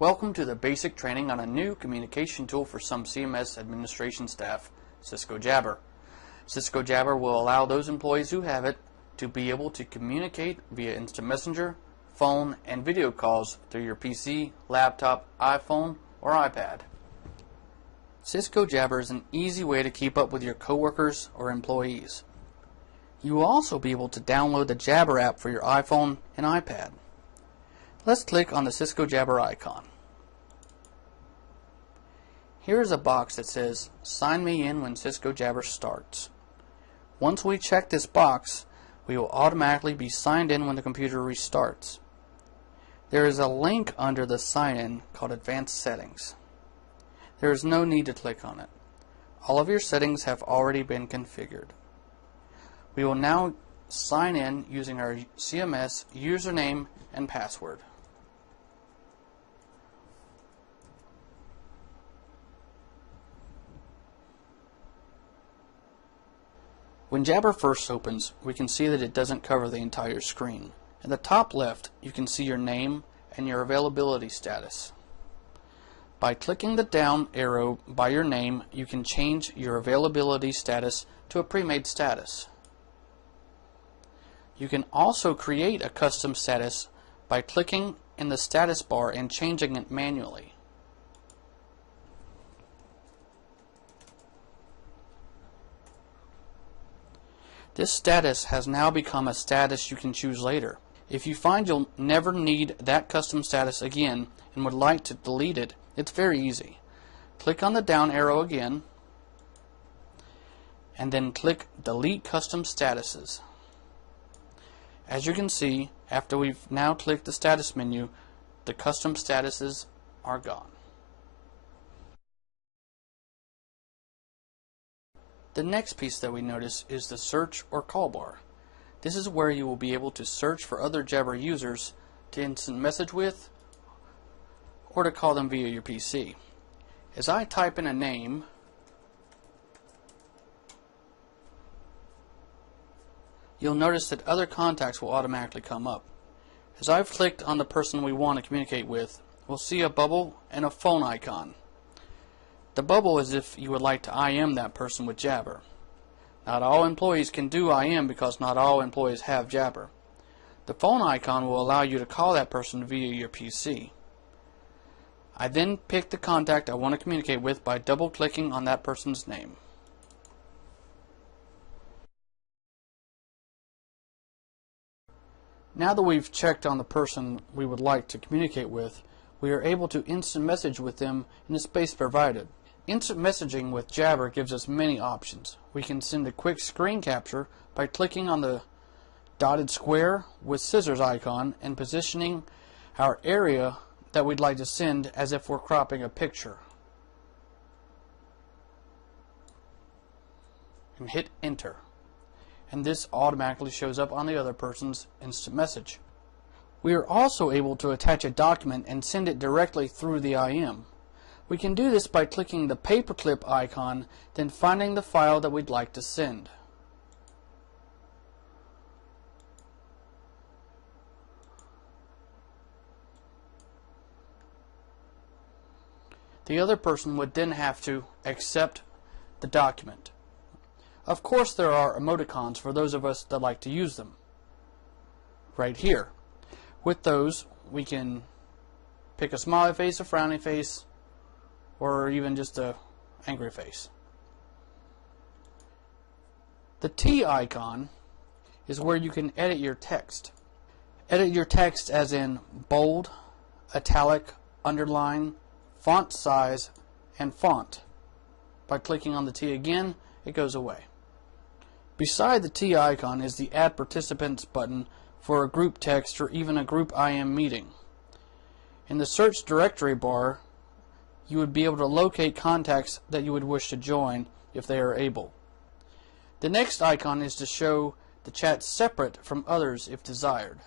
Welcome to the basic training on a new communication tool for some CMS administration staff, Cisco Jabber. Cisco Jabber will allow those employees who have it to be able to communicate via instant messenger, phone, and video calls through your PC, laptop, iPhone, or iPad. Cisco Jabber is an easy way to keep up with your coworkers or employees. You will also be able to download the Jabber app for your iPhone and iPad. Let's click on the Cisco Jabber icon. Here is a box that says, "Sign me in when Cisco Jabber starts." Once we check this box, we will automatically be signed in when the computer restarts. There is a link under the sign-in called Advanced Settings. There is no need to click on it. All of your settings have already been configured. We will now sign in using our CMS username and password. When Jabber first opens, we can see that it doesn't cover the entire screen. At the top left, you can see your name and your availability status. By clicking the down arrow by your name, you can change your availability status to a pre-made status. You can also create a custom status by clicking in the status bar and changing it manually. This status has now become a status you can choose later. If you find you'll never need that custom status again and would like to delete it, it's very easy. Click on the down arrow again and then click Delete Custom Statuses. As you can see, after we've now clicked the status menu, the custom statuses are gone. The next piece that we notice is the search or call bar. This is where you will be able to search for other Jabber users to instant message with or to call them via your PC. As I type in a name, you'll notice that other contacts will automatically come up. As I've clicked on the person we want to communicate with, we'll see a bubble and a phone icon. The bubble is if you would like to IM that person with Jabber. Not all employees can do IM because not all employees have Jabber. The phone icon will allow you to call that person via your PC. I then pick the contact I want to communicate with by double-clicking on that person's name. Now that we've checked on the person we would like to communicate with, we are able to instant message with them in the space provided. Instant messaging with Jabber gives us many options. We can send a quick screen capture by clicking on the dotted square with scissors icon and positioning our area that we'd like to send as if we're cropping a picture. And hit enter. And this automatically shows up on the other person's instant message. We are also able to attach a document and send it directly through the IM. We can do this by clicking the paperclip icon, then finding the file that we'd like to send. The other person would then have to accept the document. Of course, there are emoticons for those of us that like to use them. Right here. With those, we can pick a smiley face, a frowny face, or even just a angry face. The T icon is where you can edit your text. Edit your text as in bold, italic, underline, font size, and font. By clicking on the T again, it goes away. Beside the T icon is the Add Participants button for a group text or even a group IM meeting. In the search directory bar, you would be able to locate contacts that you would wish to join if they are able. The next icon is to show the chat separate from others if desired.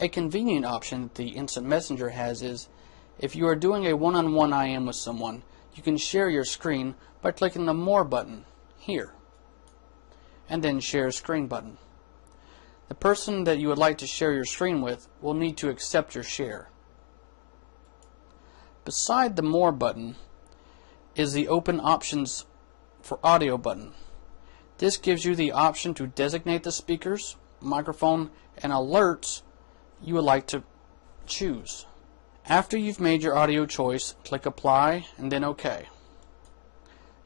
A convenient option that the Instant Messenger has is if you are doing a one-on-one IM with someone, you can share your screen by clicking the More button here and then Share Screen button. The person that you would like to share your screen with will need to accept your share. Beside the More button is the Open Options for Audio button. This gives you the option to designate the speakers, microphone, and alerts you would like to choose. After you've made your audio choice, click Apply and then OK.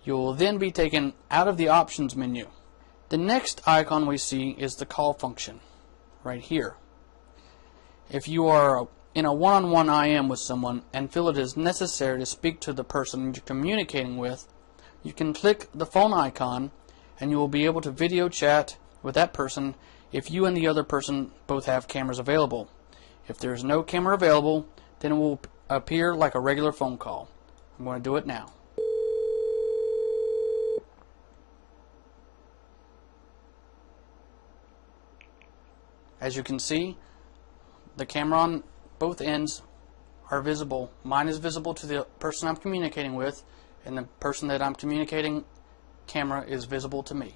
You will then be taken out of the Options menu. The next icon we see is the Call function, right here. If you are in a one-on-one IM with someone and feel it is necessary to speak to the person you're communicating with, you can click the phone icon and you will be able to video chat with that person if you and the other person both have cameras available. If there is no camera available, then it will appear like a regular phone call. I'm going to do it now. As you can see, the camera on both ends are visible. Mine is visible to the person I'm communicating with, and the person that I'm communicating camera is visible to me.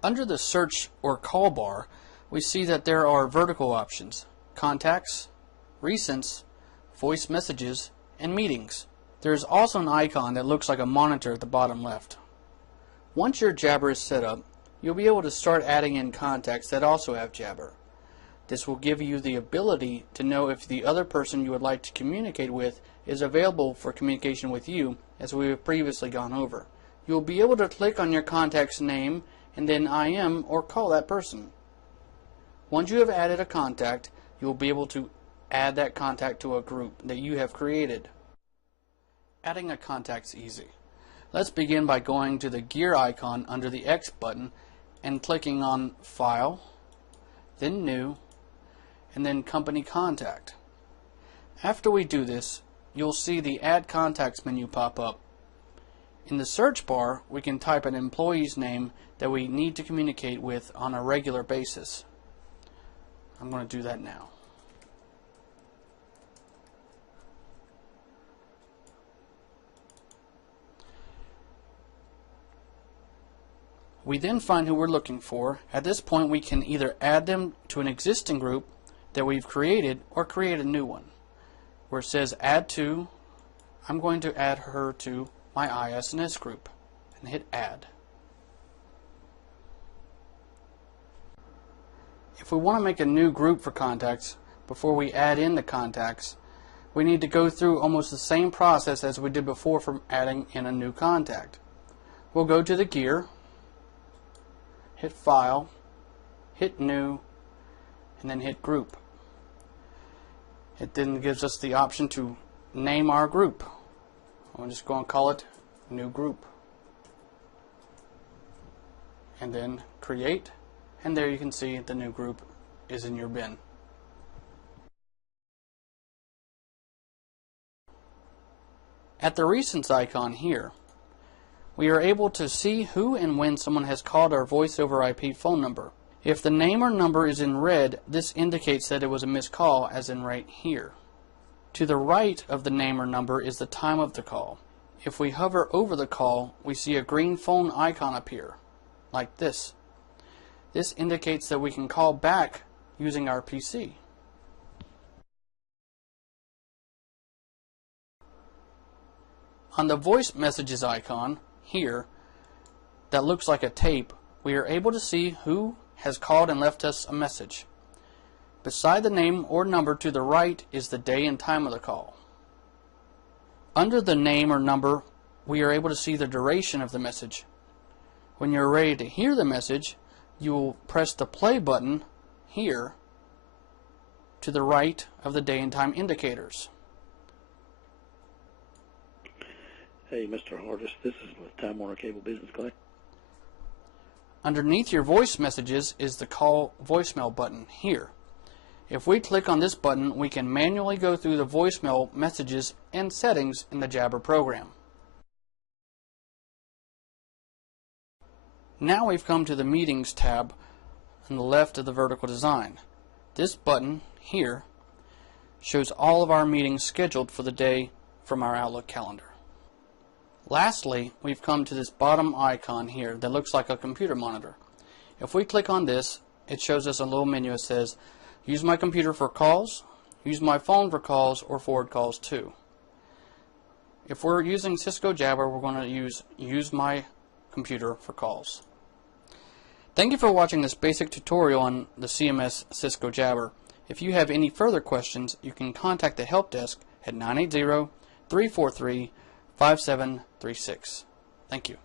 Under the search or call bar, we see that there are vertical options: contacts, recents, voice messages, and meetings. There is also an icon that looks like a monitor at the bottom left. Once your Jabber is set up, you'll be able to start adding in contacts that also have Jabber. This will give you the ability to know if the other person you would like to communicate with is available for communication with you, as we have previously gone over. You'll be able to click on your contact's name and then IM or call that person. Once you have added a contact, you'll be able to add that contact to a group that you have created. Adding a contact's easy. Let's begin by going to the gear icon under the X button and clicking on File, then New, and then Company Contact. After we do this, you'll see the Add Contacts menu pop up. In the search bar, we can type an employee's name that we need to communicate with on a regular basis. I'm going to do that now. We then find who we're looking for. At this point, we can either add them to an existing group that we've created or create a new one. Where it says Add To, I'm going to add her to my IS&S group and hit Add. If we want to make a new group for contacts, before we add in the contacts, we need to go through almost the same process as we did before for adding in a new contact. We'll go to the gear, hit File, hit New, and then hit Group. It then gives us the option to name our group. I'm just going to call it New Group. And then Create, and there you can see the new group is in your bin. At the Recents icon here, we are able to see who and when someone has called our voice over IP phone number. If the name or number is in red, this indicates that it was a missed call, as in right here. To the right of the name or number is the time of the call. If we hover over the call, we see a green phone icon appear, like this. This indicates that we can call back using our PC. On the voice messages icon here that looks like a tape, we are able to see who has called and left us a message. Beside the name or number to the right is the day and time of the call. Under the name or number, we are able to see the duration of the message. When you're ready to hear the message, you will press the play button here to the right of the day and time indicators. Hey, Mr. Hardis, this is the Time Warner Cable Business Clinic. Underneath your voice messages is the Call Voicemail button here. If we click on this button, we can manually go through the voicemail messages and settings in the Jabber program. Now we've come to the Meetings tab on the left of the vertical design. This button here shows all of our meetings scheduled for the day from our Outlook calendar. Lastly, we've come to this bottom icon here that looks like a computer monitor. If we click on this, it shows us a little menu that says, use my computer for calls, use my phone for calls, or forward calls to. If we're using Cisco Jabber, we're going to use my computer for calls. Thank you for watching this basic tutorial on the CMS Cisco Jabber. If you have any further questions, you can contact the help desk at 980-343-5736. Thank you.